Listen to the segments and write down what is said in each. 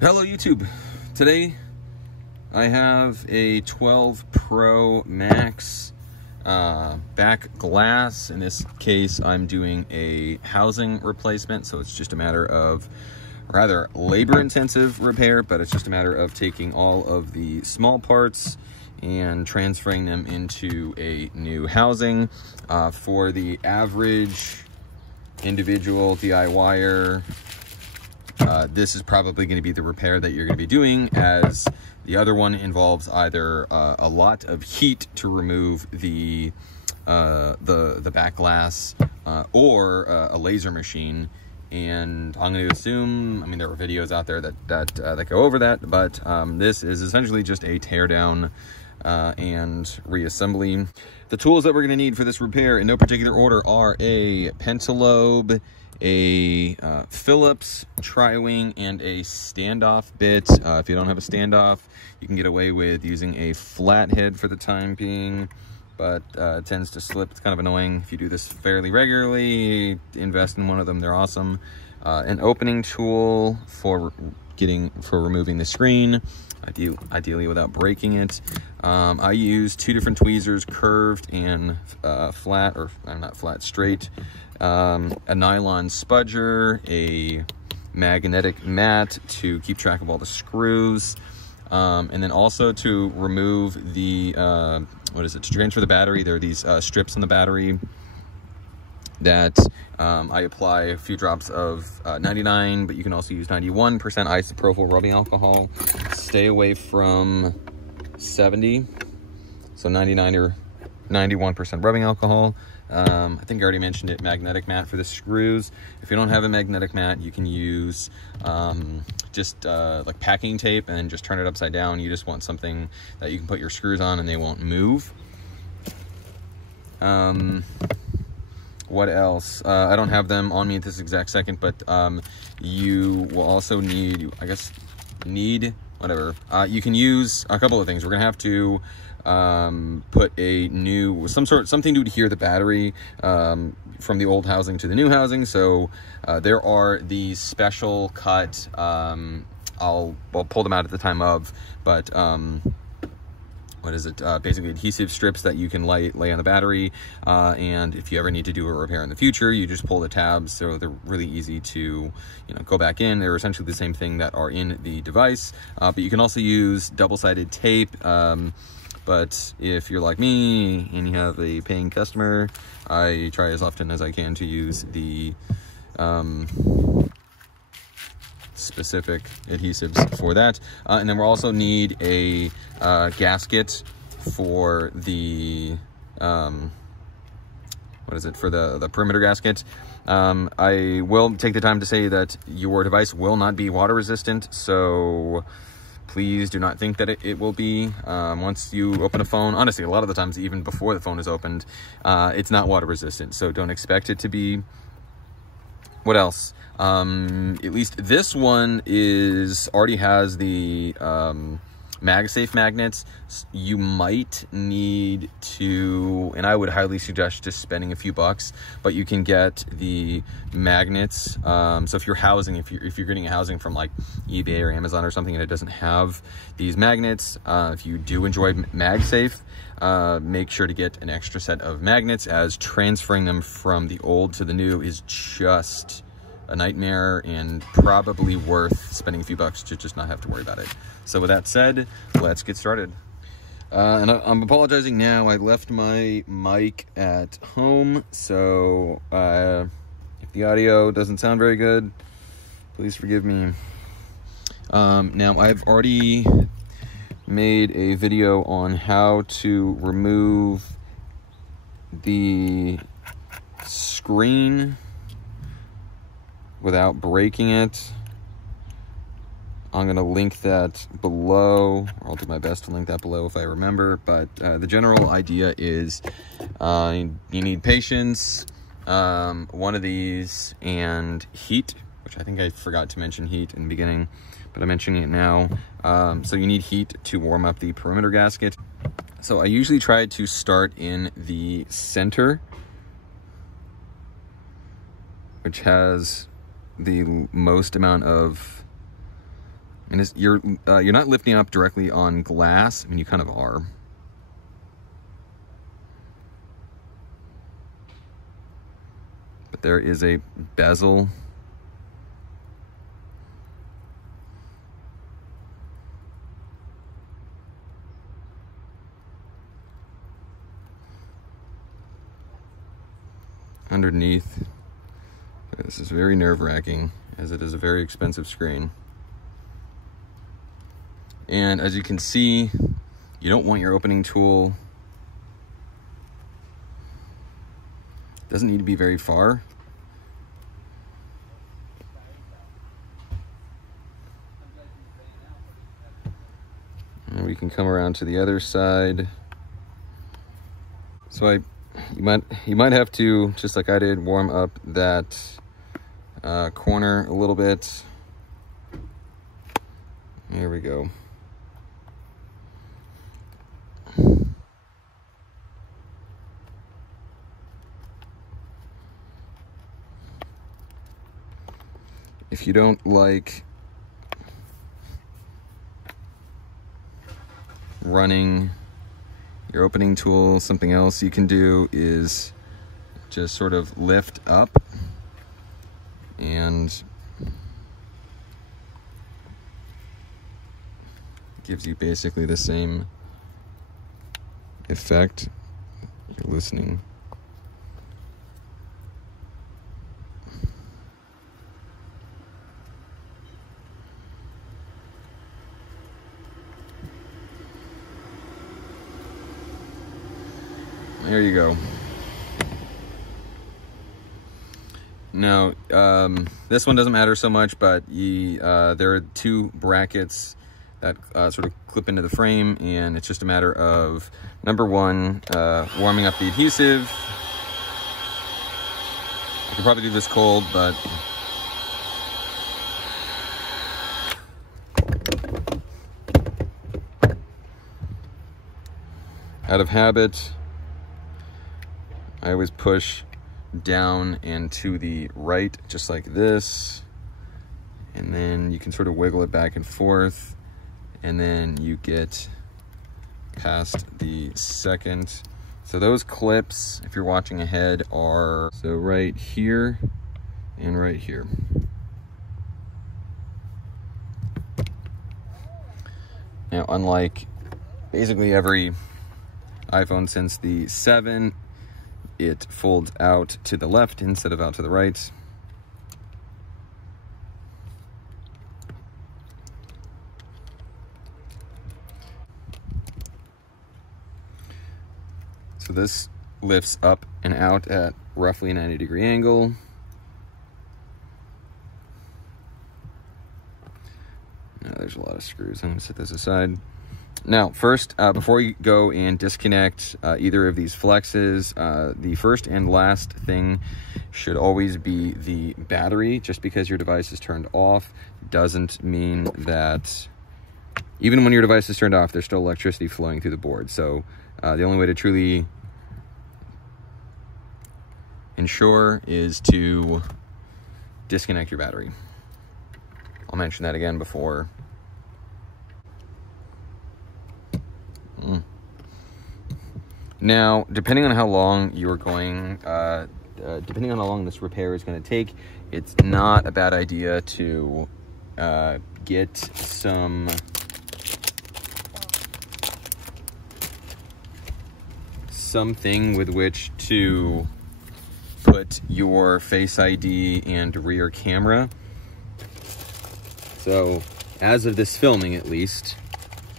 Hello YouTube. Today I have a 12 Pro Max back glass. In this case I'm doing a housing replacement, so it's just a matter of rather labor intensive repair, but it's just a matter of taking all of the small parts and transferring them into a new housing. For the average individual DIYer, this is probably going to be the repair that you're going to be doing, as the other one involves either a lot of heat to remove the back glass or a laser machine. And I'm going to assume, I mean, there are videos out there that go over that, but this is essentially just a teardown and reassembly. The tools that we're going to need for this repair in no particular order are a pentalobe, a Phillips tri-wing, and a standoff bit. If you don't have a standoff, you can get away with using a flathead for the time being, but it tends to slip. It's kind of annoying. If you do this fairly regularly, invest in one of them. They're awesome. An opening tool for removing the screen, ideally without breaking it. I use two different tweezers, curved and flat, or not flat, straight. A nylon spudger, a magnetic mat to keep track of all the screws, and then also to remove the to transfer the battery. There are these strips in the battery that I apply a few drops of 99, but you can also use 91% isopropyl rubbing alcohol. Stay away from 70, so 99 or 91% rubbing alcohol. I think I already mentioned it, magnetic mat for the screws. If you don't have a magnetic mat, you can use just like packing tape and just turn it upside down. You just want something that you can put your screws on and they won't move. What else? I don't have them on me at this exact second, but you will also need, whatever. You can use a couple of things. We're gonna have to put a new, something to adhere the battery from the old housing to the new housing. So there are these special cut, I'll pull them out at the time of, but basically adhesive strips that you can lay on the battery, and if you ever need to do a repair in the future, you just pull the tabs, so they're really easy to go back in. They're essentially the same thing that are in the device, but you can also use double-sided tape. But if you're like me and you have a paying customer, I try as often as I can to use the specific adhesives for that. And then we'll also need a gasket for the for the perimeter gasket. I will take the time to say that your device will not be water resistant, so please do not think that it will be. Once you open a phone, honestly, a lot of the times, even before the phone is opened, it's not water resistant, so don't expect it to be. What else? At least this one already has the MagSafe magnets. You might need to, and I would highly suggest just spending a few bucks, but you can get the magnets. So if you're getting a housing from like eBay or Amazon or something and it doesn't have these magnets, if you do enjoy MagSafe, make sure to get an extra set of magnets, as transferring them from the old to the new is just a nightmare, and probably worth spending a few bucks to just not have to worry about it. So with that said, let's get started. And I'm apologizing now. I left my mic at home, so if the audio doesn't sound very good, please forgive me. Now, I've already made a video on how to remove the screen without breaking it. I'm going to link that below, or I'll do my best to link that below if I remember, but the general idea is you need patience, one of these, and heat, which I think I forgot to mention heat in the beginning, but I'm mentioning it now. So you need heat to warm up the perimeter gasket. So I usually try to start in the center, which has the most amount of And you're not lifting up directly on glass. I mean, you kind of are. But there is a bezel. Underneath. This is very nerve-wracking, as it is a very expensive screen. And as you can see, you don't want your opening tool. It doesn't need to be very far. And we can come around to the other side. So you might have to, just like I did, warm up that corner a little bit. There we go. If you don't like running your opening tool, something else you can do is just sort of lift up and gives you basically the same effect. You're listening. There you go. Now, this one doesn't matter so much, but there are two brackets that sort of clip into the frame, and it's just a matter of, number one, warming up the adhesive. I could probably do this cold, but out of habit, I always push down and to the right, just like this. And then you can sort of wiggle it back and forth. And then you get past the second. So those clips, if you're watching ahead, are so right here and right here. Now, unlike basically every iPhone since the 7, it folds out to the left instead of out to the right. So this lifts up and out at roughly a 90-degree angle. Now there's a lot of screws. I'm gonna set this aside. Now, first, before you go and disconnect either of these flexes, the first and last thing should always be the battery. Just because your device is turned off doesn't mean that, even when your device is turned off, there's still electricity flowing through the board. So the only way to truly ensure is to disconnect your battery. I'll mention that again before. Now, depending on how long you're going, depending on how long this repair is going to take, it's not a bad idea to get something with which to put your Face ID and rear camera. So, as of this filming at least,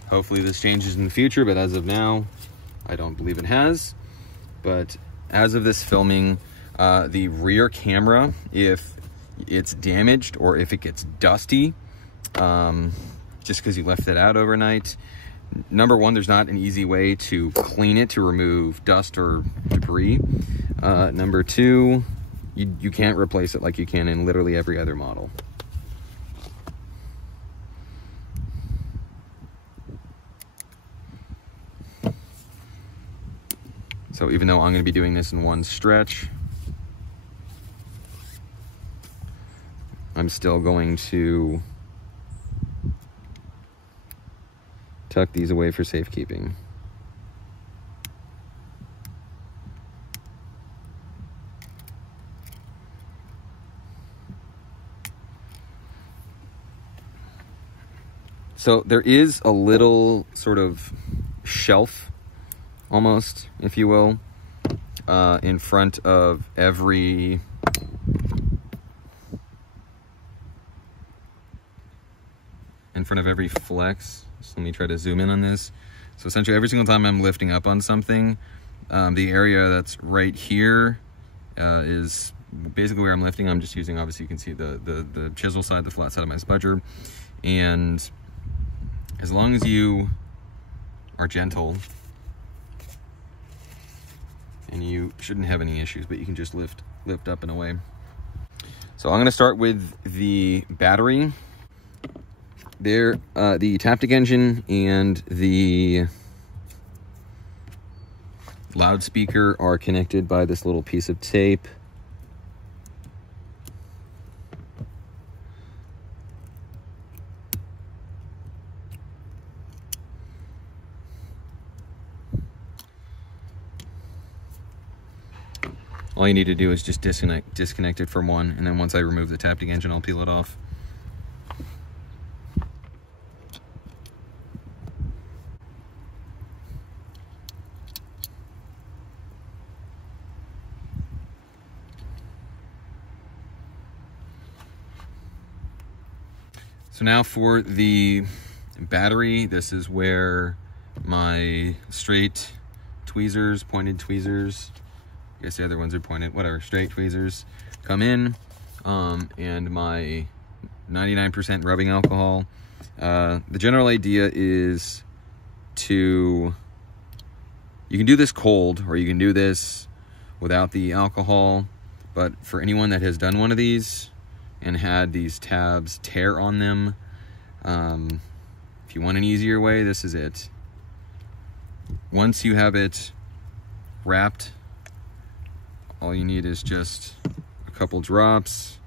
hopefully this changes in the future, but as of now, I don't believe it has. But as of this filming, the rear camera, if it's damaged or if it gets dusty, just because you left it out overnight, number one, there's not an easy way to clean it to remove dust or debris. Number two, you can't replace it like you can in literally every other model. So even though I'm going to be doing this in one stretch, I'm still going to tuck these away for safekeeping. So there is a little sort of shelf, almost, if you will, in front of every flex. So let me try to zoom in on this. So essentially every single time I'm lifting up on something, the area that's right here is basically where I'm lifting. I'm just using, obviously you can see the chisel side, the flat side of my spudger. And as long as you are gentle, and you shouldn't have any issues, but you can just lift up and away. So I'm gonna start with the battery. There, the Taptic engine and the loudspeaker are connected by this little piece of tape. All you need to do is just disconnect it from one, and then once I remove the Taptic engine, I'll peel it off. So now for the battery, this is where my straight tweezers, pointed tweezers, I guess the other ones are pointed, whatever, straight tweezers come in, and my 99% rubbing alcohol. The general idea is you can do this cold, or you can do this without the alcohol, but for anyone that has done one of these and had these tabs tear on them, if you want an easier way, this is it. Once you have it wrapped, all you need is just a couple drops.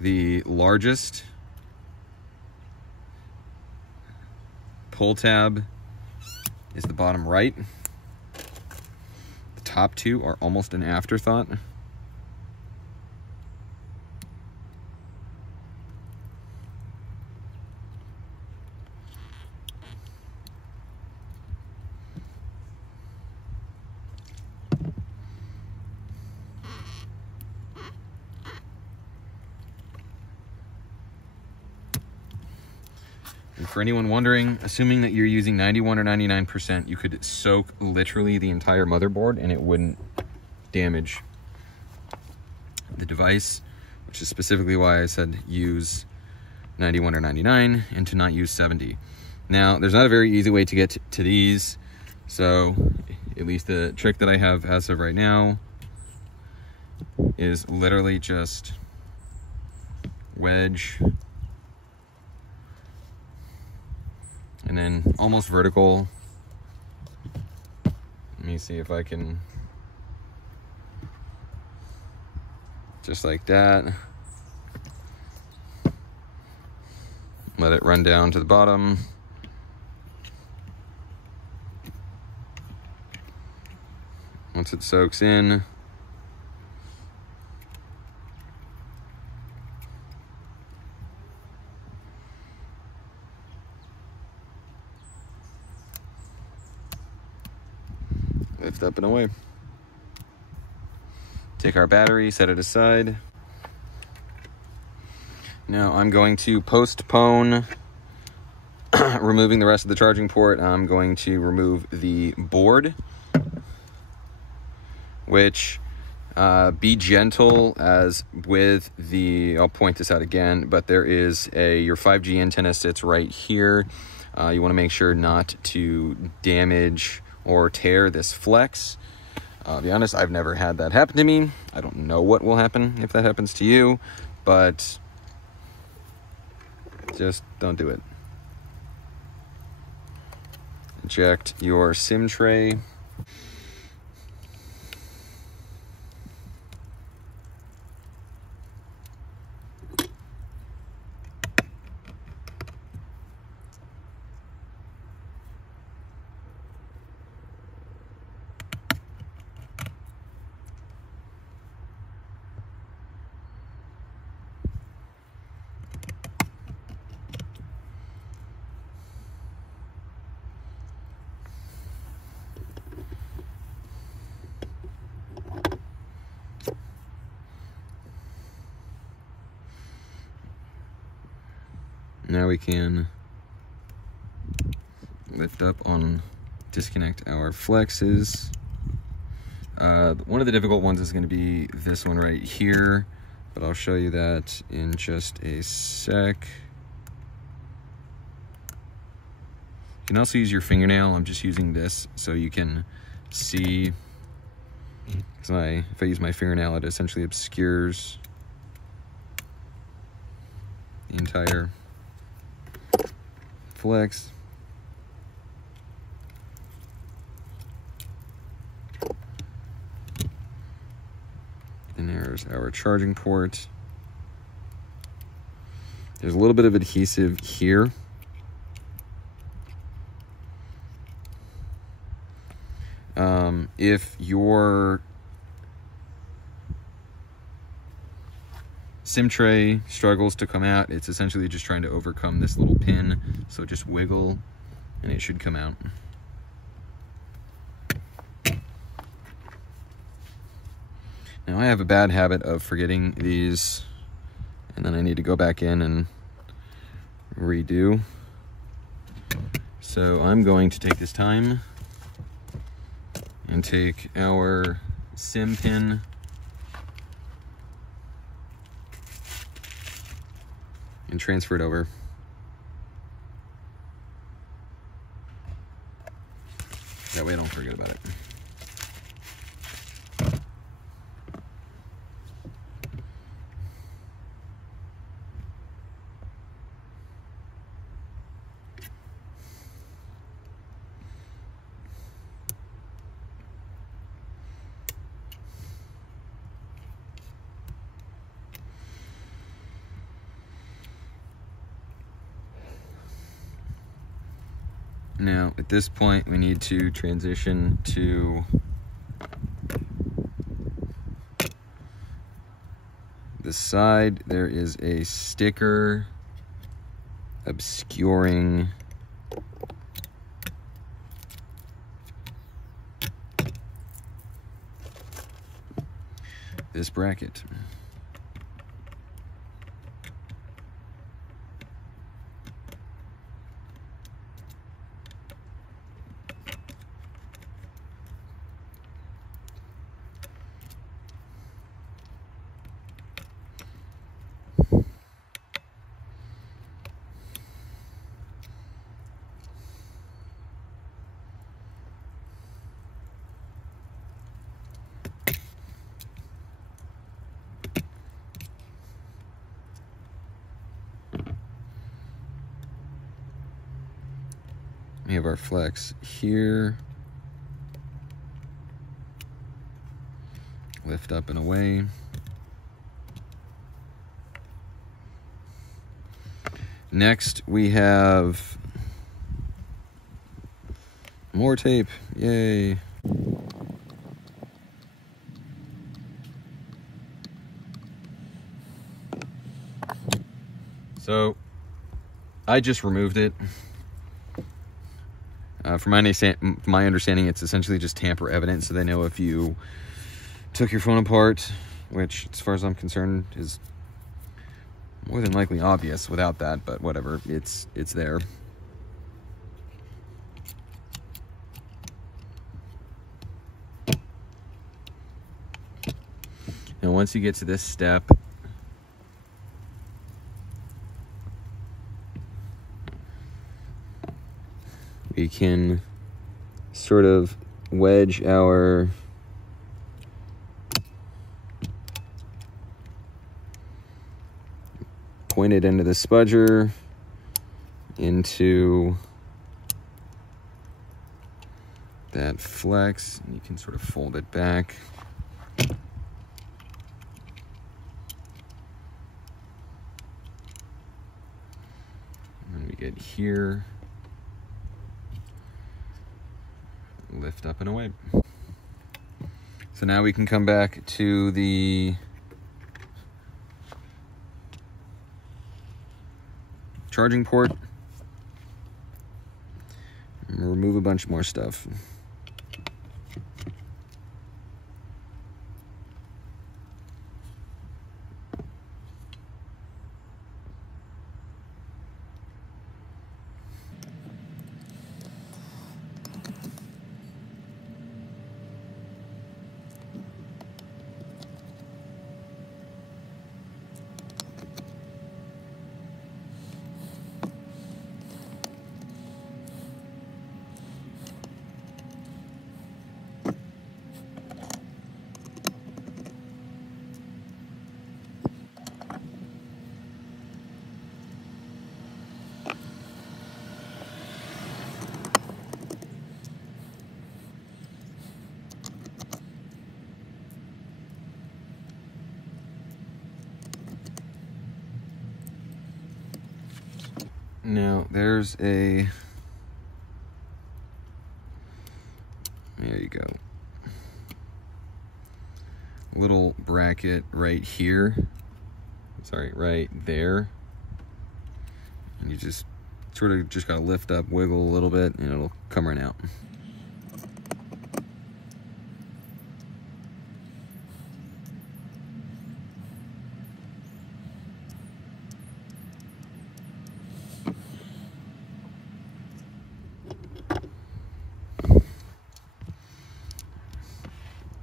The largest pull tab is the bottom right. The top two are almost an afterthought. And for anyone wondering, assuming that you're using 91 or 99%, you could soak literally the entire motherboard and it wouldn't damage the device, which is specifically why I said use 91 or 99 and to not use 70. Now, there's not a very easy way to get to these, so at least the trick that I have as of right now is literally just wedge and then almost vertical. Let me see if I can, just like that. Let it run down to the bottom. Once it soaks in, lift up and away. Take our battery, set it aside. Now I'm going to postpone removing the rest of the charging port. I'm going to remove the board, which be gentle as with the, I'll point this out again, but there is your 5G antenna sits right here. You want to make sure not to damage or tear this flex. To be honest, I've never had that happen to me. I don't know what will happen if that happens to you, but just don't do it. Eject your SIM tray. Now we can lift up on, disconnect our flexes. One of the difficult ones is going to be this one right here, but I'll show you that in just a sec. You can also use your fingernail. I'm just using this so you can see. If I use my fingernail, it essentially obscures the entire flex. And there's our charging port. There's a little bit of adhesive here. If your SIM tray struggles to come out, it's essentially just trying to overcome this little pin. So just wiggle and it should come out. Now I have a bad habit of forgetting these, and then I need to go back in and redo. So I'm going to take this time and take our SIM pin and transfer it over. That way I don't forget about it. Now, at this point, we need to transition to the side. There is a sticker obscuring this bracket. We have our flex here. Lift up and away. Next, we have more tape. Yay. So, I just removed it. From my understanding, it's essentially just tamper evidence, so they know if you took your phone apart, which, as far as I'm concerned, is more than likely obvious without that, but whatever, it's there. And once you get to this step, we can sort of wedge our pointed end of the spudger into that flex, and you can sort of fold it back. And then we get here. Lift up and away. So now we can come back to the charging port and remove a bunch more stuff. Now there's a, there you go, little bracket right here, sorry, right there, and you just sort of just gotta lift up, wiggle a little bit, and it'll come right out.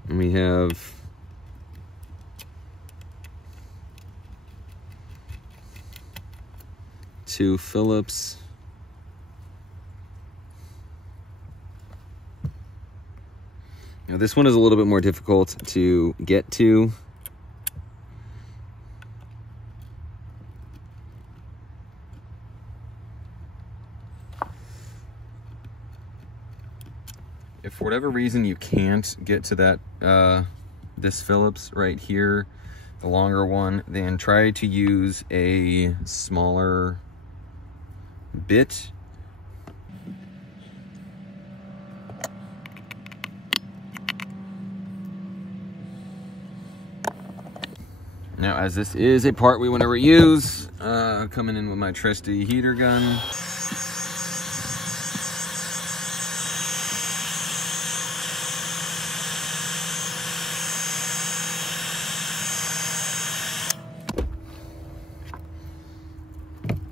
And we have two Phillips. Now this one is a little bit more difficult to get to. If for whatever reason you can't get to that, this Phillips right here, the longer one, then try to use a smaller bit. Now, as this is a part we want to reuse, coming in with my trusty heater gun.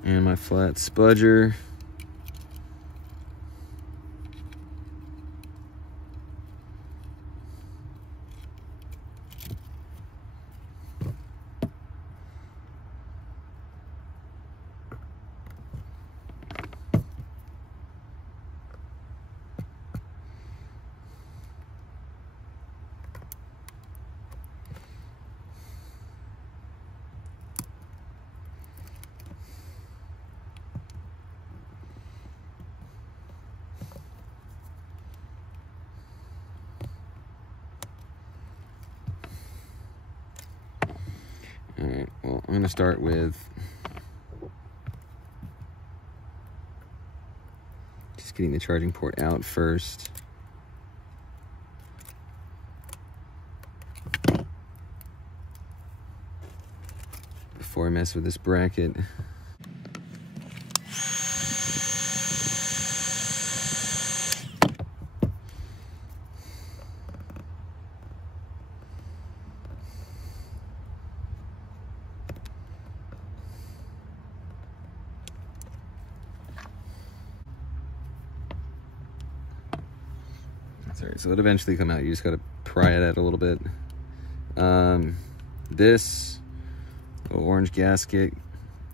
And my flat spudger. All right, well, I'm gonna start with just getting the charging port out first. Before I mess with this bracket. Sorry, so it'll eventually come out. You just gotta pry it out a little bit. This little orange gasket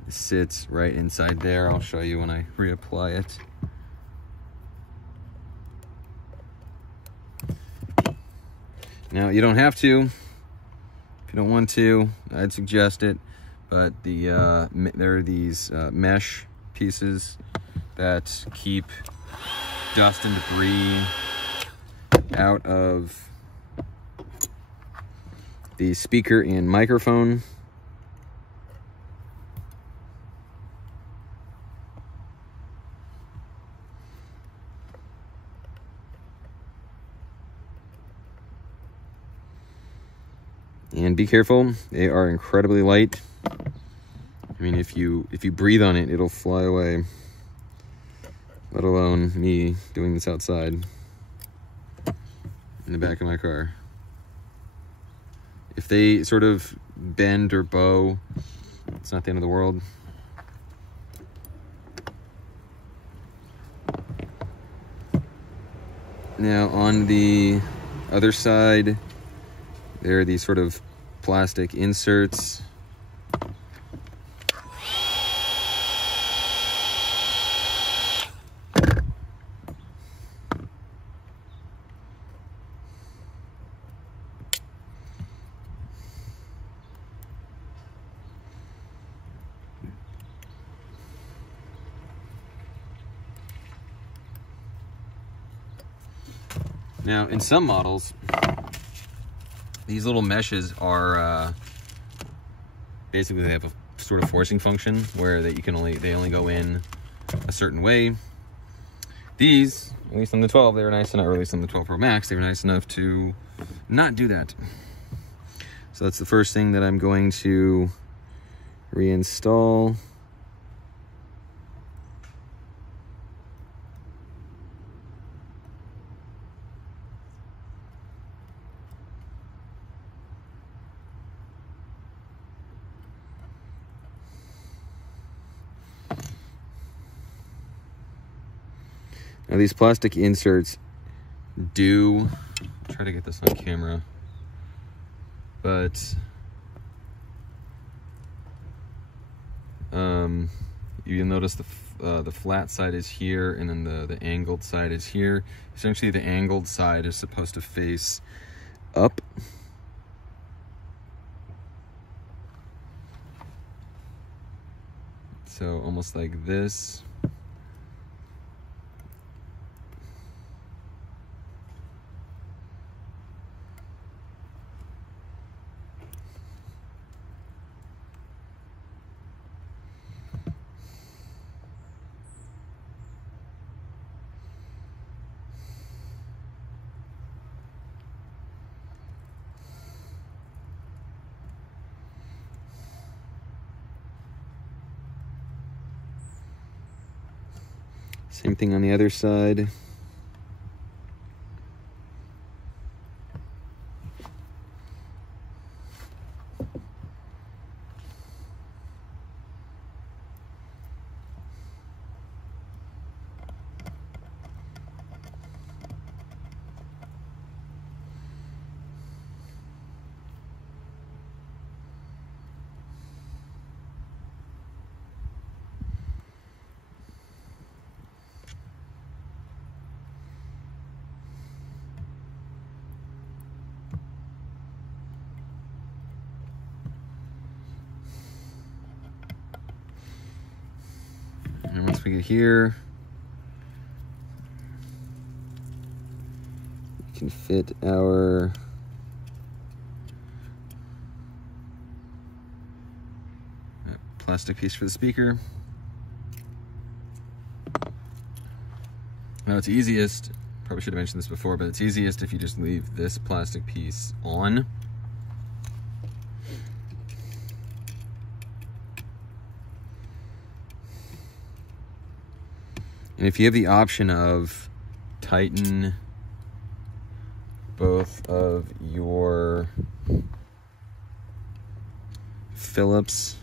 sits right inside there. I'll show you when I reapply it. Now, you don't have to. If you don't want to, I'd suggest it. But there are these mesh pieces that keep dust and debris out of the speaker and microphone. And be careful, they are incredibly light. I mean, if you breathe on it, it'll fly away. Let alone me doing this outside in the back of my car. If they sort of bend or bow, it's not the end of the world. Now on the other side, there are these sort of plastic inserts. Now, in some models, these little meshes are basically they have a sort of forcing function where that they only go in a certain way. These, at least on the 12, they were nice enough, or at least on the 12 Pro Max, they were nice enough to not do that. So that's the first thing that I'm going to reinstall. Now these plastic inserts do, try to get this on camera, but you'll notice the flat side is here, and then the angled side is here. Essentially the angled side is supposed to face up. So almost like this. Same thing on the other side. And once we get here, we can fit our plastic piece for the speaker. Now it's easiest, probably should have mentioned this before, but it's easiest if you just leave this plastic piece on. And if you have the option of tighten both of your Phillips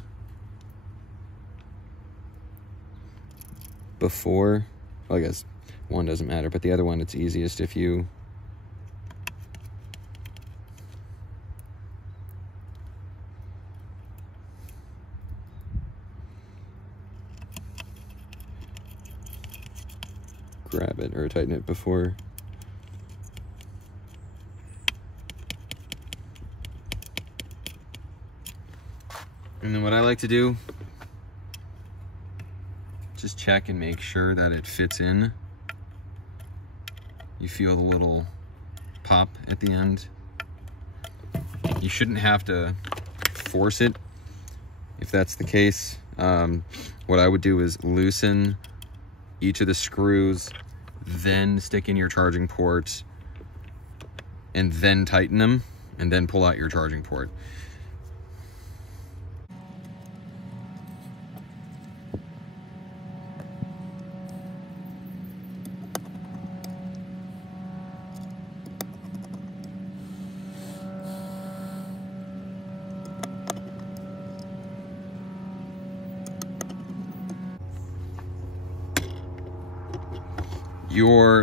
before, well, I guess one doesn't matter, but the other one, it's easiest if you grab it or tighten it before. And then what I like to do, just check and make sure that it fits in. You feel the little pop at the end. You shouldn't have to force it if that's the case. What I would do is loosen each of the screws, then stick in your charging port, and then tighten them, and then pull out your charging port.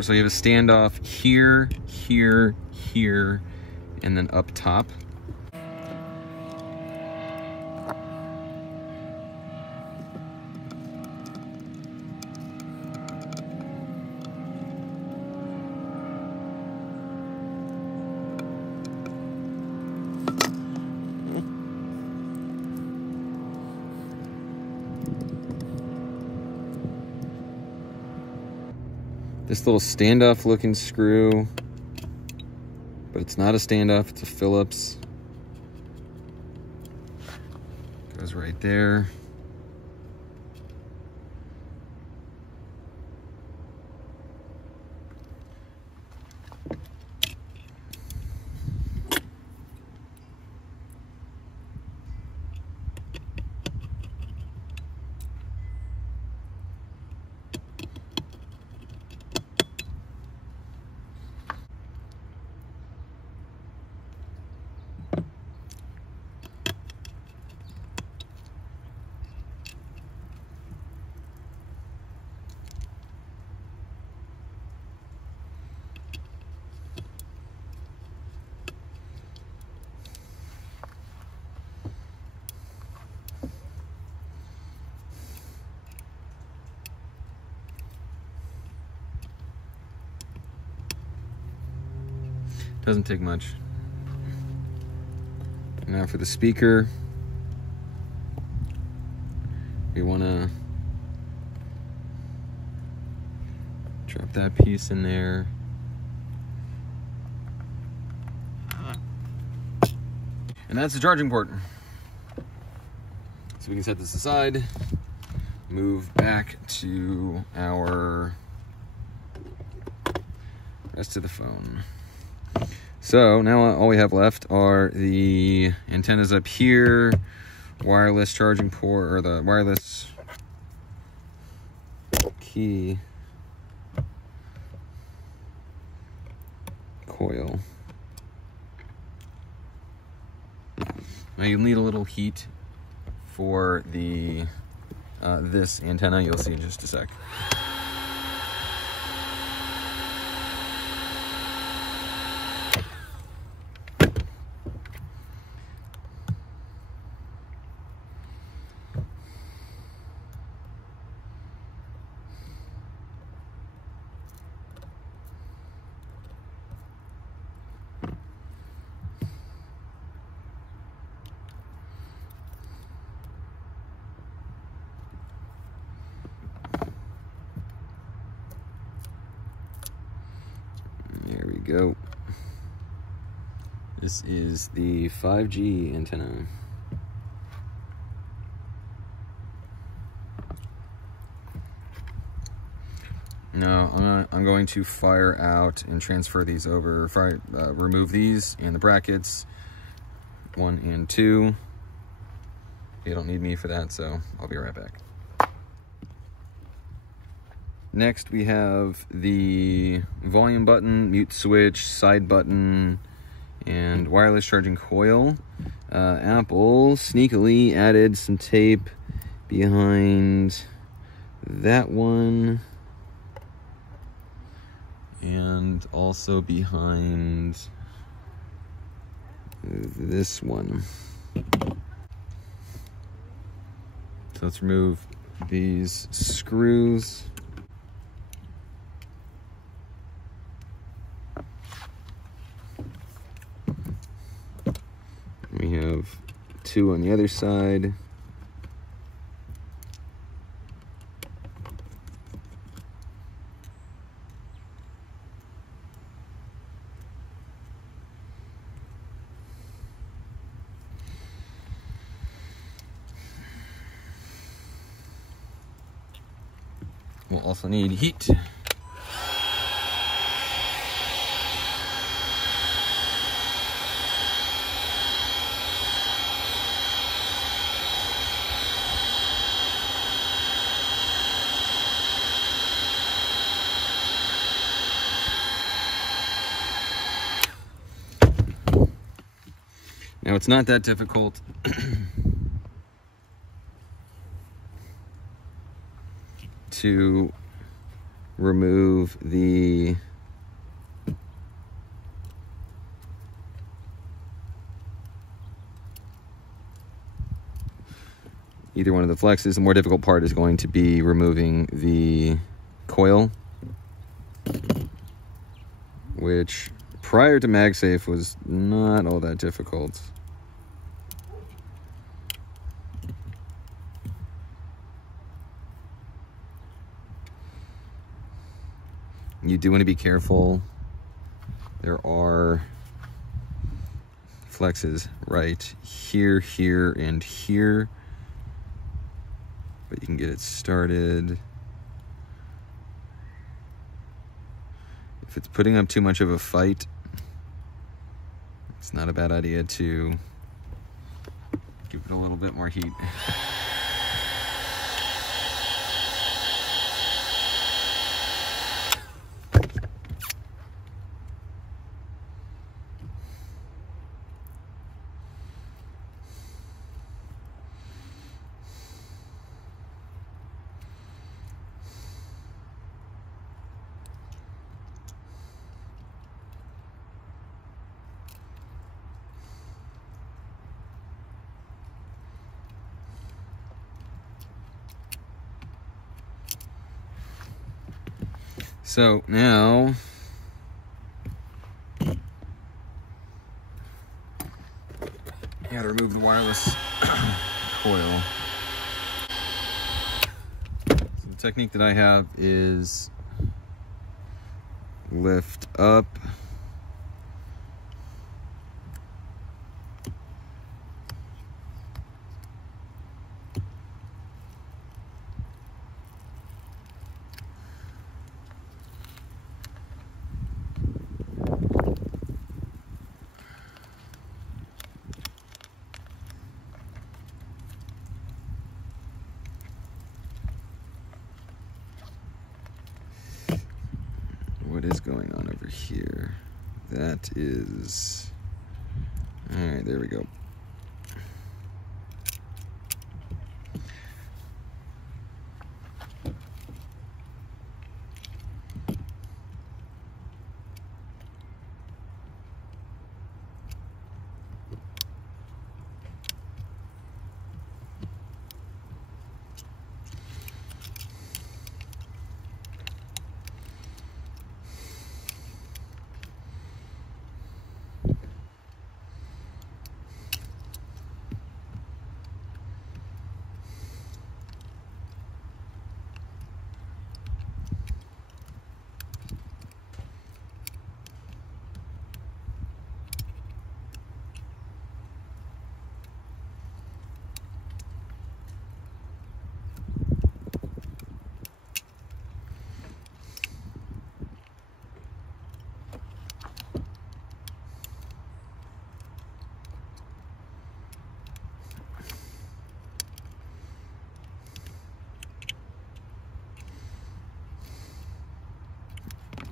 So you have a standoff here, here, here, and then up top. This little standoff looking screw, but it's not a standoff, it's a Phillips. Goes right there. Doesn't take much. Now for the speaker, we want to drop that piece in there. And that's the charging port. So we can set this aside, move back to our rest of the phone. So now all we have left are the antennas up here, wireless charging port, or the wireless key coil. Now you'll need a little heat for the this antenna. You'll see in just a sec. There we go. This is the 5G antenna. Now I'm going to fire out and transfer these over, remove these and the brackets 1 and 2. You don't need me for that, so I'll be right back. Next we have the volume button, mute switch, side button, and wireless charging coil. Apple sneakily added some tape behind that one and also behind this one. So let's remove these screws. We have 2 on the other side. We'll also need heat. Now, it's not that difficult to remove the either one of the flexes. The more difficult part is going to be removing the coil, which prior to MagSafe was not all that difficult. You do want to be careful. There are flexes right here, here, and here, but you can get it started. If it's putting up too much of a fight, it's not a bad idea to give it a little bit more heat. So now remove the wireless coil. So the technique that I have is lift up, what is going on over here? That is, all right, there we go.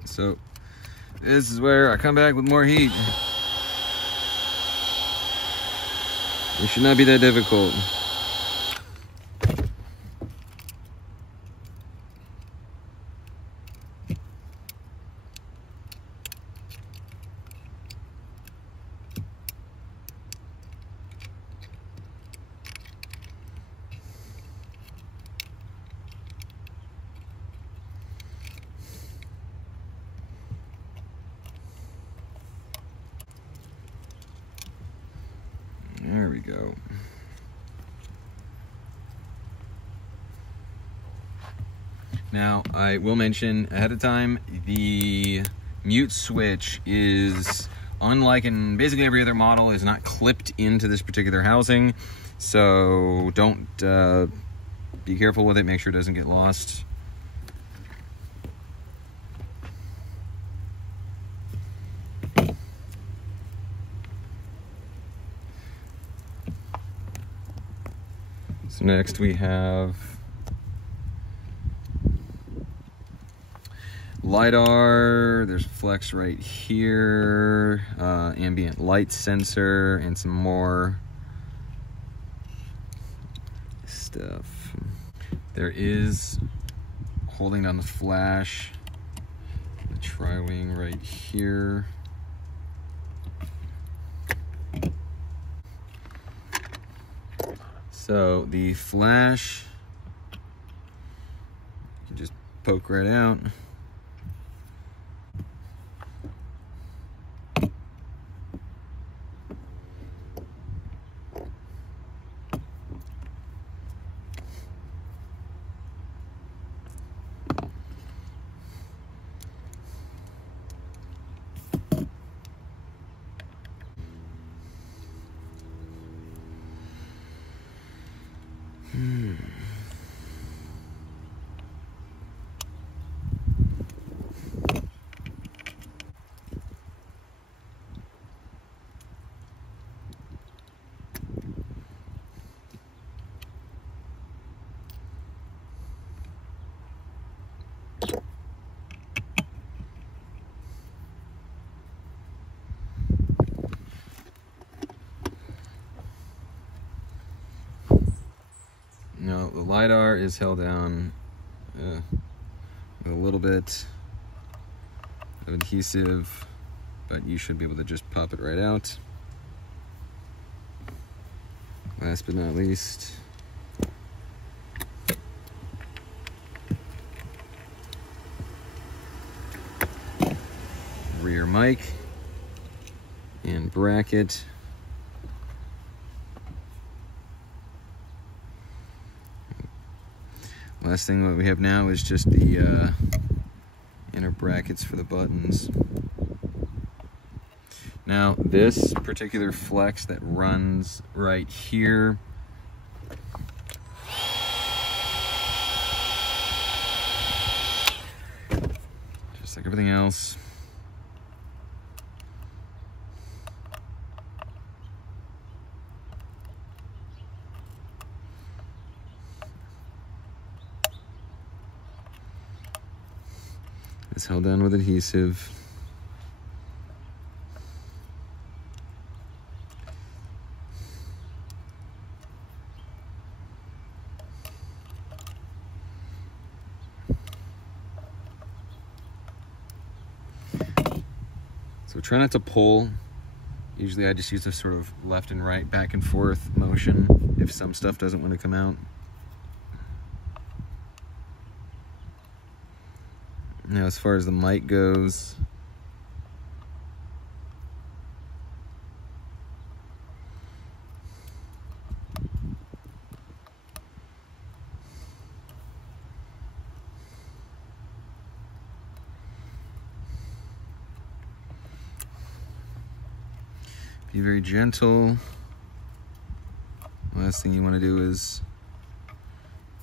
So this is where I come back with more heat. It should not be that difficult. There we go. Now, I will mention ahead of time, the mute switch is, unlike in basically every other model, is not clipped into this particular housing. So don't be careful with it, make sure it doesn't get lost. So next we have LiDAR, there's flex right here, ambient light sensor, and some more stuff. There is, holding down the flash, the tri-wing right here. So the flash, you can just poke right out. No, the LiDAR is held down with a little bit of adhesive, but you should be able to just pop it right out. Last but not least, rear mic and bracket. Last thing what we have now is just the inner brackets for the buttons. Now this particular flex that runs right here, just like everything else, is held down with adhesive. So try not to pull. Usually I just use this sort of left and right, back and forth motion if some stuff doesn't want to come out. Now as far as the mic goes, be very gentle. Last thing you want to do is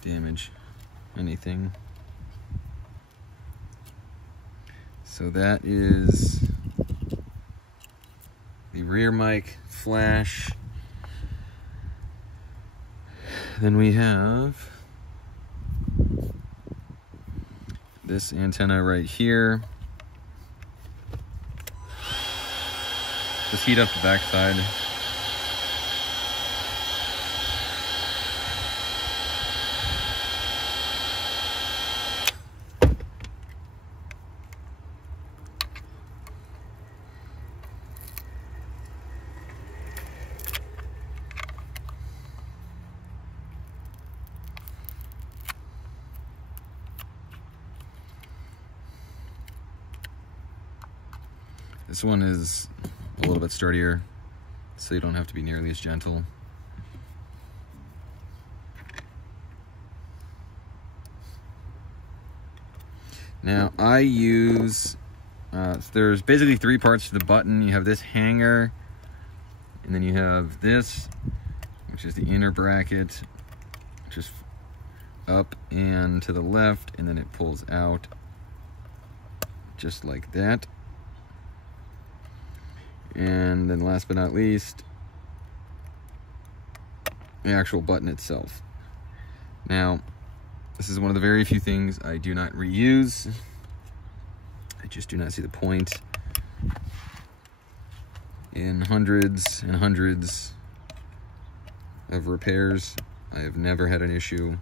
damage anything. So that is the rear mic flash. Then we have this antenna right here. Just heat up the backside. This one is a little bit sturdier, so you don't have to be nearly as gentle. Now I use, there's basically three parts to the button. You have this hanger, and then you have this, which is the inner bracket, just up and to the left, and then it pulls out just like that. And then last but not least, the actual button itself. Now, this is one of the very few things I do not reuse. I just do not see the point. In hundreds and hundreds of repairs, I have never had an issue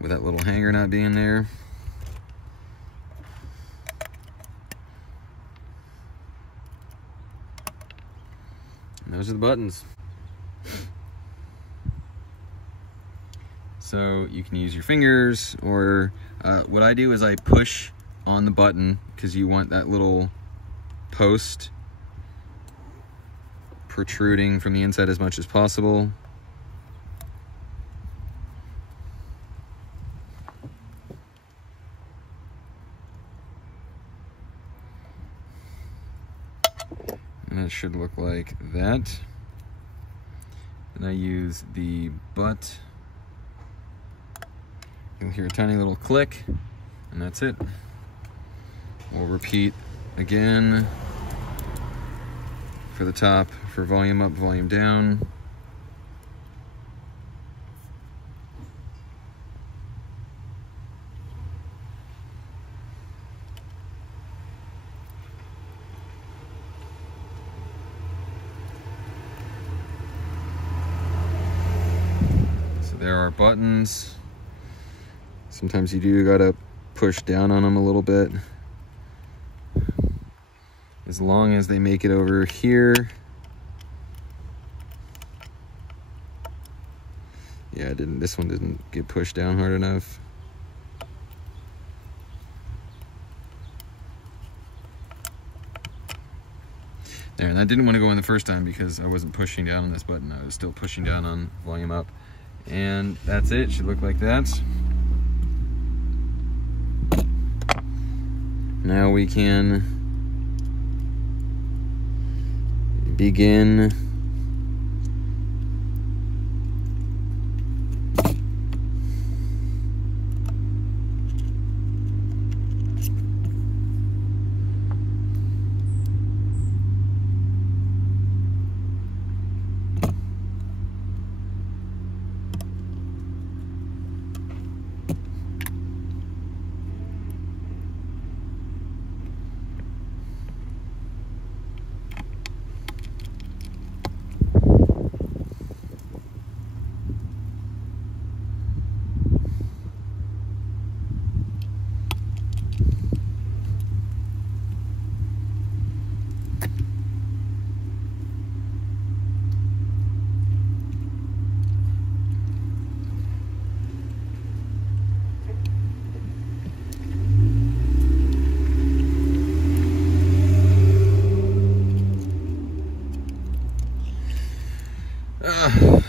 with that little hanger not being there. And those are the buttons. So you can use your fingers, or what I do is I push on the button because you want that little post protruding from the inside as much as possible. And it should look like that. Then I use the butt. You'll hear a tiny little click, and that's it. We'll repeat again for the top, for volume up, volume down. So there are buttons. Sometimes you do gotta push down on them a little bit. As long as they make it over here. Yeah, this one didn't get pushed down hard enough. There, and that didn't want to go in the first time because I wasn't pushing down on this button. I was still pushing down on volume up. And that's it. It should look like that. Now we can begin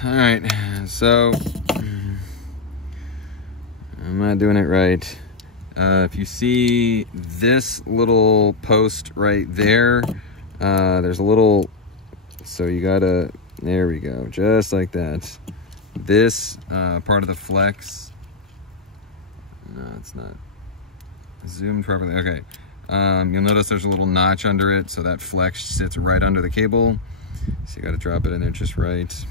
all right, so I'm not doing it right. If you see this little post right there, there's a little, so you gotta, there we go, just like that. This part of the flex, no, it's not zoomed properly. Okay, you'll notice there's a little notch under it, so that flex sits right under the cable. So you got to drop it in there just right.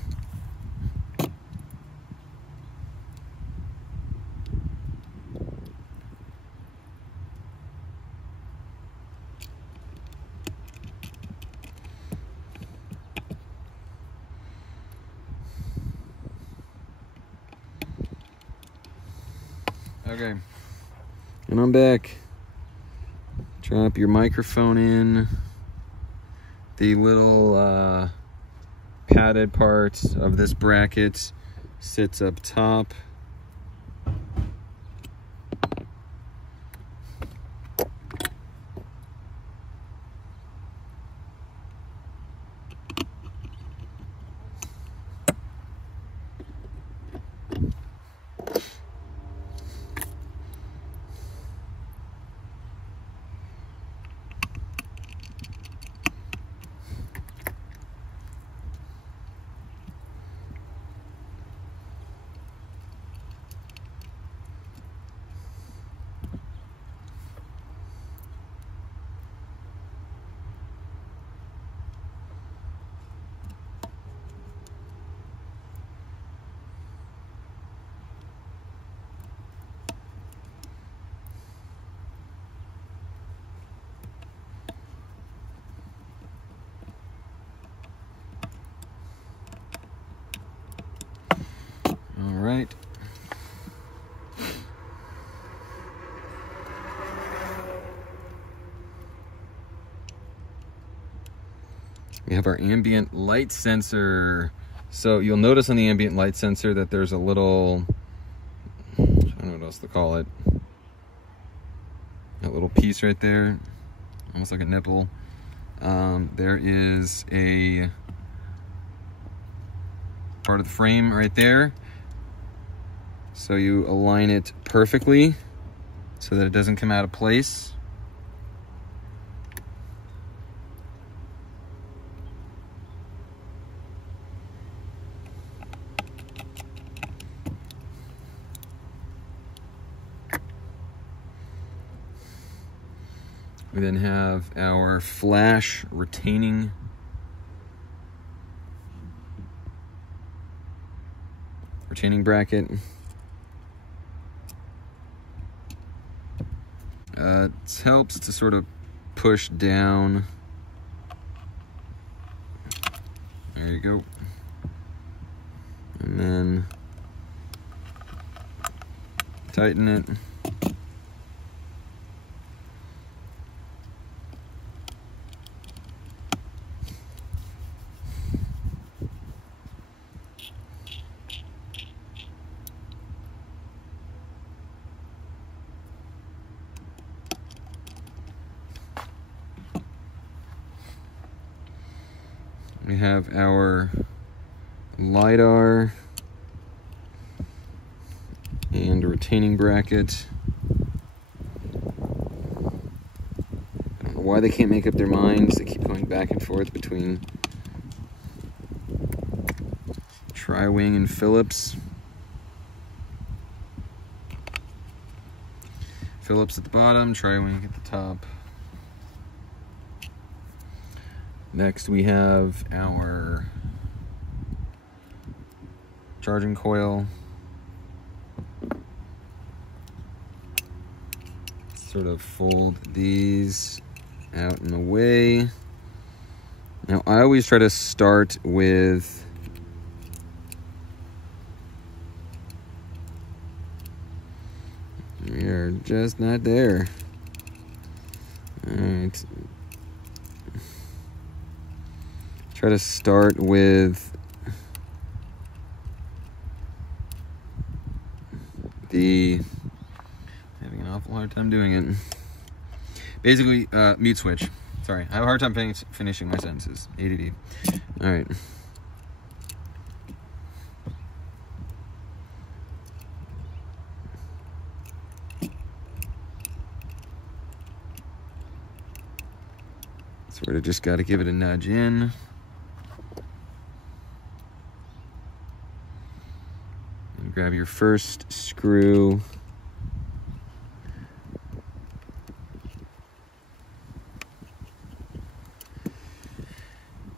Okay, and I'm back. Drop your microphone in. The little padded part of this bracket sits up top. All right. We have our ambient light sensor. So you'll notice on the ambient light sensor that there's a little, I don't know what else to call it, that little piece right there, almost like a nipple. There is a part of the frame right there. So you align it perfectly so that it doesn't come out of place. We then have our flash retaining bracket. It helps to sort of push down. There you go. And then tighten it. have our LiDAR and a retaining bracket. I don't know why they can't make up their minds. They keep going back and forth between Tri-Wing and Phillips. Phillips at the bottom, Tri-Wing at the top. Next we have our charging coil. Sort of fold these out and away. Now I always try to start with we are just not there. Alright. Try to start with the having an awful hard time doing it. Basically, mute switch. Sorry, I have a hard time finishing my sentences. ADD. All right. Sort of just got to give it a nudge in. And grab your first screw.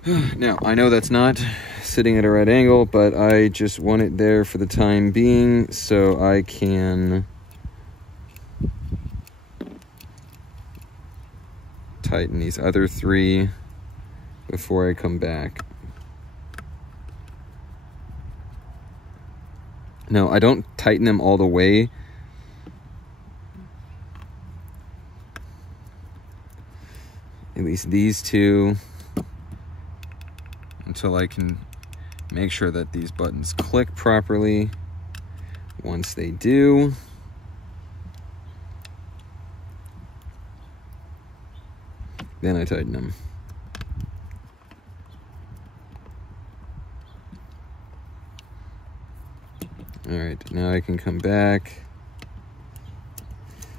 Now, I know that's not sitting at a right angle, but I just want it there for the time being so I can tighten these other three before I come back. No, I don't tighten them all the way. At least these two, until I can make sure that these buttons click properly. Once they do, then I tighten them. All right, now I can come back.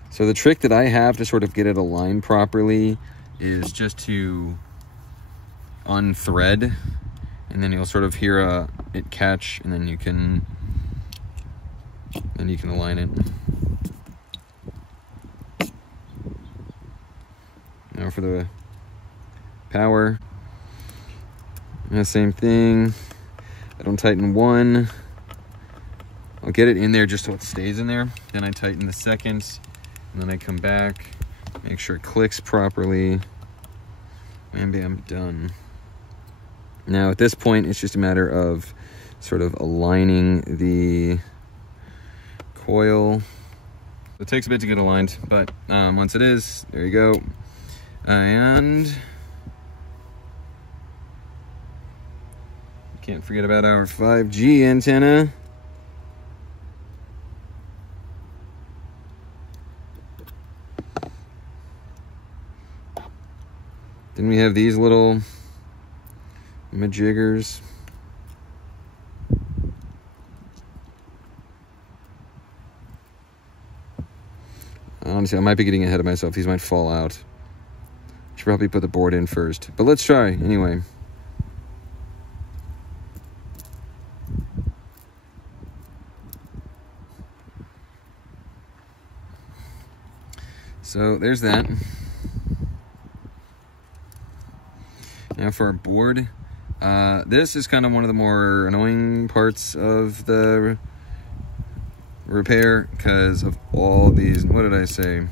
So the trick that I have to sort of get it aligned properly is just to unthread, and then you'll sort of hear it catch, and then you can align it. Now for the power, same thing. I don't tighten one. I'll get it in there just so it stays in there. Then I tighten the second, and then I come back, make sure it clicks properly, and bam, done. Now at this point, it's just a matter of sort of aligning the coil. It takes a bit to get aligned, but once it is, there you go. And can't forget about our 5G antenna. Then we have these little majiggers. Honestly, I might be getting ahead of myself. These might fall out. Should probably put the board in first, but let's try anyway. So there's that. Now for our board, this is kind of one of the more annoying parts of the repair because of all these, what did I say?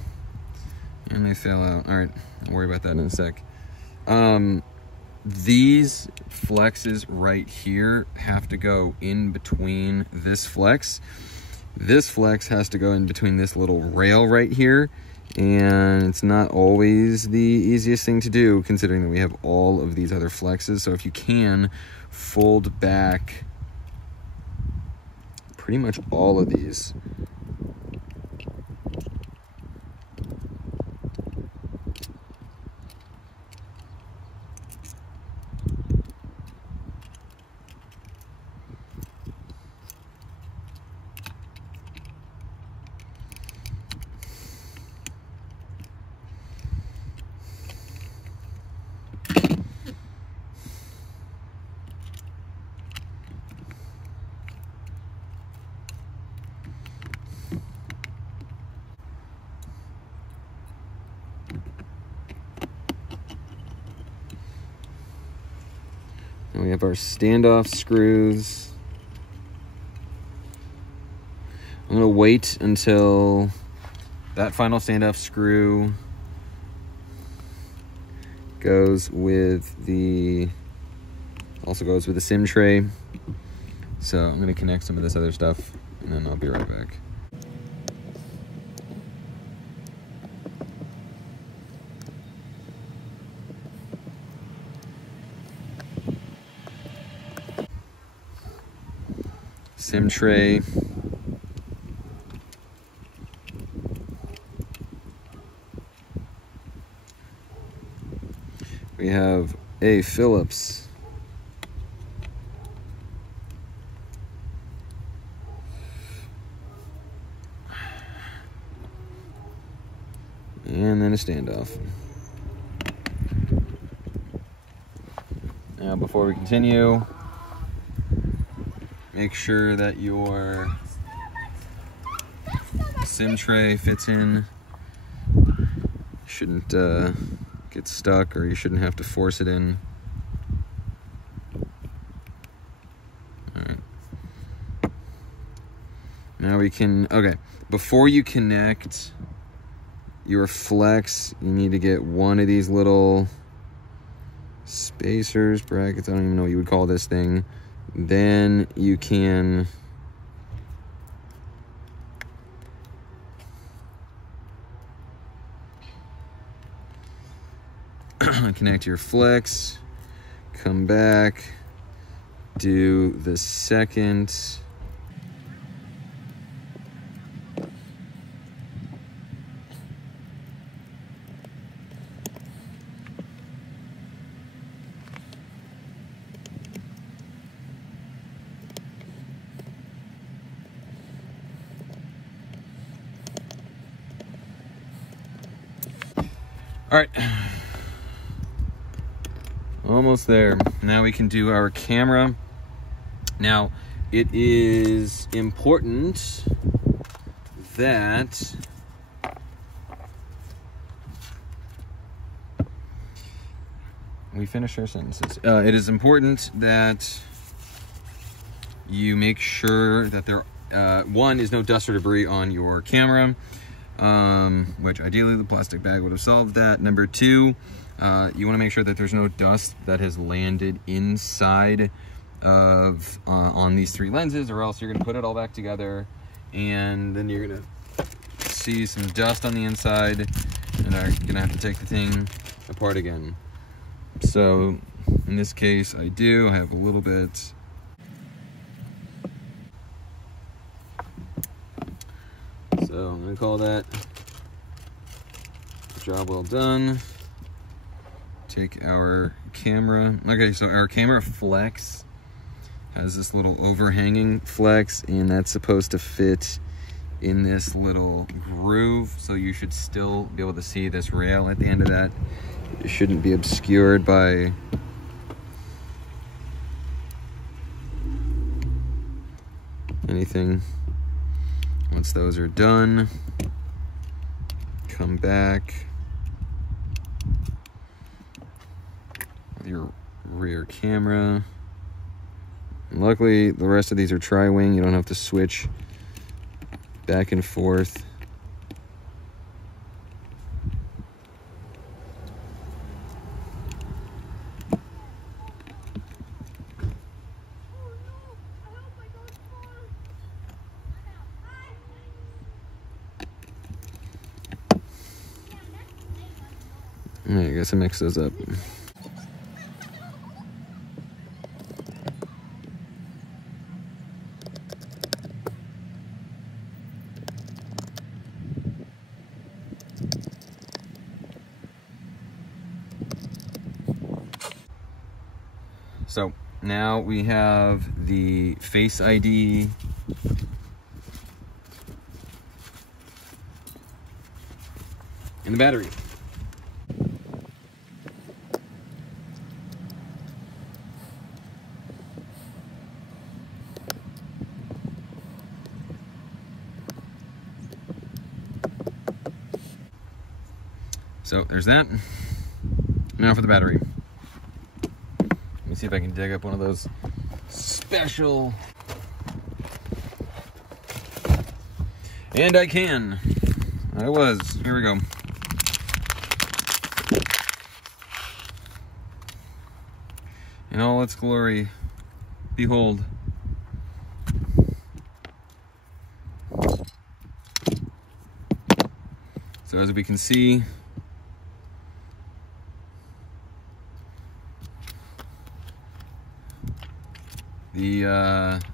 And they fell out. All right, I'll worry about that in a sec. These flexes right here have to go in between this flex. This flex has to go in between this little rail right here. And it's not always the easiest thing to do considering that we have all of these other flexes. So if you can, fold back pretty much all of these. we have our standoff screws. I'm going to wait until that final standoff screw also goes with the SIM tray. So I'm going to connect some of this other stuff, and then I'll be right back. SIM tray. We have a Phillips. And then a standoff. Now, before we continue, make sure that your SIM tray fits in. Shouldn't get stuck, or you shouldn't have to force it in. All right. Now we can, okay, before you connect your flex, you need to get one of these little spacers, brackets, I don't even know what you would call this thing. Then you can connect your flex, come back, do the second. All right, almost there. Now we can do our camera. Now, it is important that we finish our sentences. It is important that you make sure that there, one, is no dust or debris on your camera. Which ideally the plastic bag would have solved that. Number two, you want to make sure that there's no dust that has landed inside of on these three lenses, or else you're going to put it all back together and then you're going to see some dust on the inside and are going to have to take the thing apart again. So in this case, I do have a little bit. So I'm going to call that job well done. Take our camera. Okay, so our camera flex has this little overhanging flex, and that's supposed to fit in this little groove. So you should still be able to see this rail at the end of that. It shouldn't be obscured by anything. Once those are done, come back with your rear camera. And luckily, the rest of these are tri-wing. You don't have to switch back and forth. I guess I mix those up. So now we have the Face ID and the battery. So there's that. Now for the battery. Let me see if I can dig up one of those special. And I can. I was. Here we go. In all its glory, behold. So as we can see,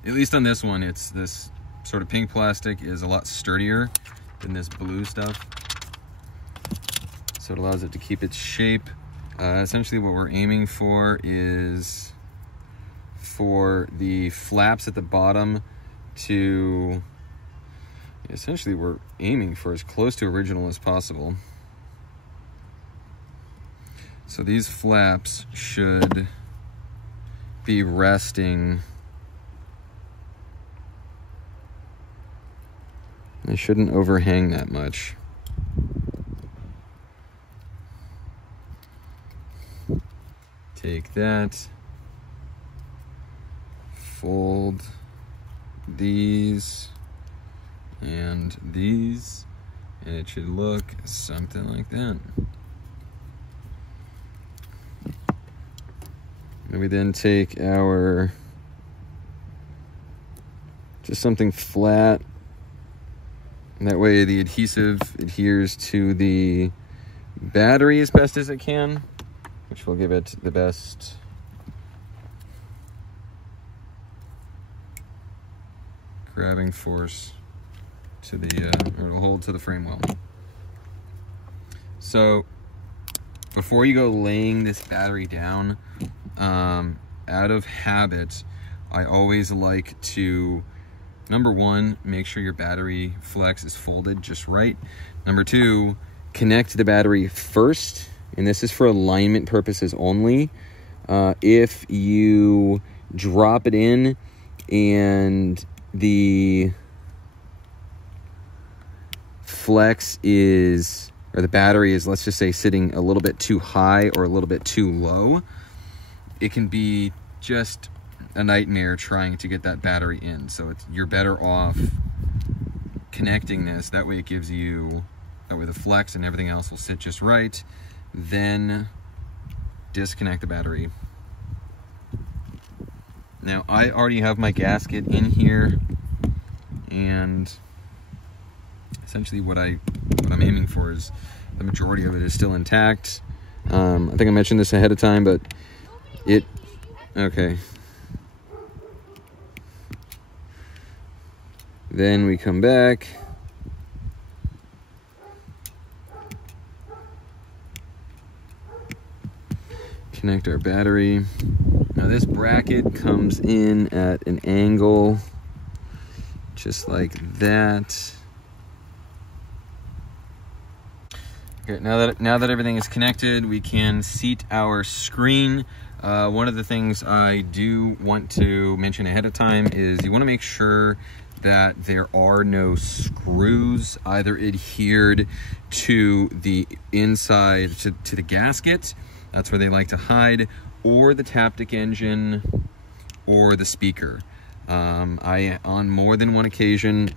at least on this one, it's this sort of pink plastic is a lot sturdier than this blue stuff. So it allows it to keep its shape. Essentially what we're aiming for is for the flaps at the bottom to, essentially we're aiming for as close to original as possible. So these flaps should be resting. They shouldn't overhang that much. Take that, fold these and these, and it should look something like that. And we then take our, just something flat, and that way the adhesive adheres to the battery as best as it can, which will give it the best grabbing force to the, or it'll hold to the frame well. So before you go laying this battery down, out of habit, I always like to, number one, make sure your battery flex is folded just right. Number two, connect the battery first, and this is for alignment purposes only. If you drop it in and the flex is, or the battery is, let's just say, sitting a little bit too high or a little bit too low, it can be just a nightmare trying to get that battery in. So you're better off connecting this. That way it gives you, that way the flex and everything else will sit just right. Then disconnect the battery. Now I already have my gasket in here, and essentially what I'm aiming for is the majority of it is still intact. I think I mentioned this ahead of time, but okay. Then we come back. Connect our battery. Now this bracket comes in at an angle just like that. Okay, now that everything is connected, we can seat our screen. One of the things I do want to mention ahead of time is you want to make sure that there are no screws either adhered to the inside, to the gasket. That's where they like to hide, or the Taptic engine, or the speaker. I, on more than one occasion,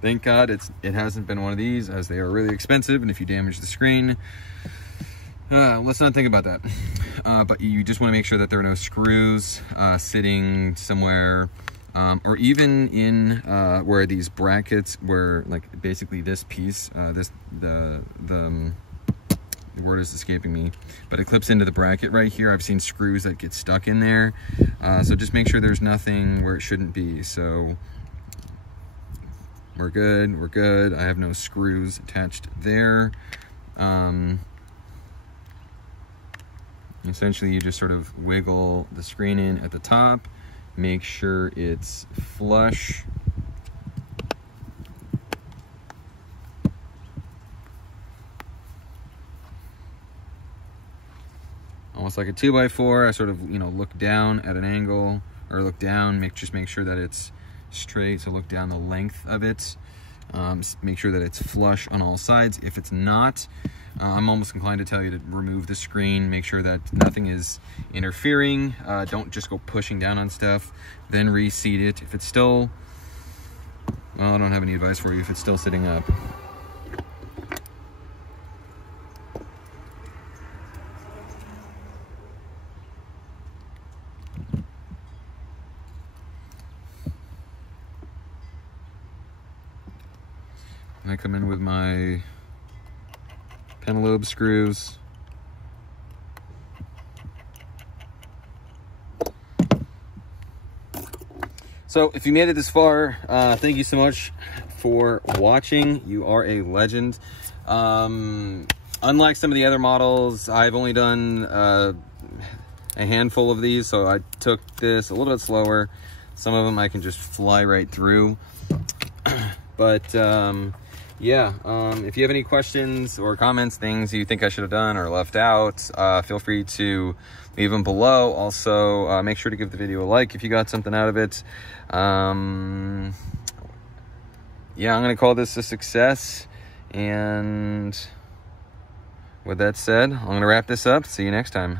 thank God it hasn't been one of these, as they are really expensive, and if you damage the screen, let's not think about that. But you just want to make sure that there are no screws sitting somewhere, or even in where these brackets, where like basically this piece, the word is escaping me, but it clips into the bracket right here. I've seen screws that get stuck in there. So just make sure there's nothing where it shouldn't be. So we're good. I have no screws attached there. Essentially you just sort of wiggle the screen in at the top, make sure it's flush. Almost like a 2x4, I sort of, look down at an angle, or look down, just make sure that it's straight, so look down the length of it. Make sure that it's flush on all sides. If it's not, I'm almost inclined to tell you to remove the screen. Make sure that nothing is interfering. Don't just go pushing down on stuff. Then reseat it. If it's still, well, I don't have any advice for you if it's still sitting up. And I come in with my pentalobe screws. So if you made it this far, thank you so much for watching. You are a legend. Unlike some of the other models, I've only done a handful of these, so I took this a little bit slower. Some of them I can just fly right through. But yeah, if you have any questions or comments, things you think I should have done or left out, feel free to leave them below. Also, make sure to give the video a like if you got something out of it. Yeah, I'm gonna call this a success, and with that said, I'm gonna wrap this up. See you next time.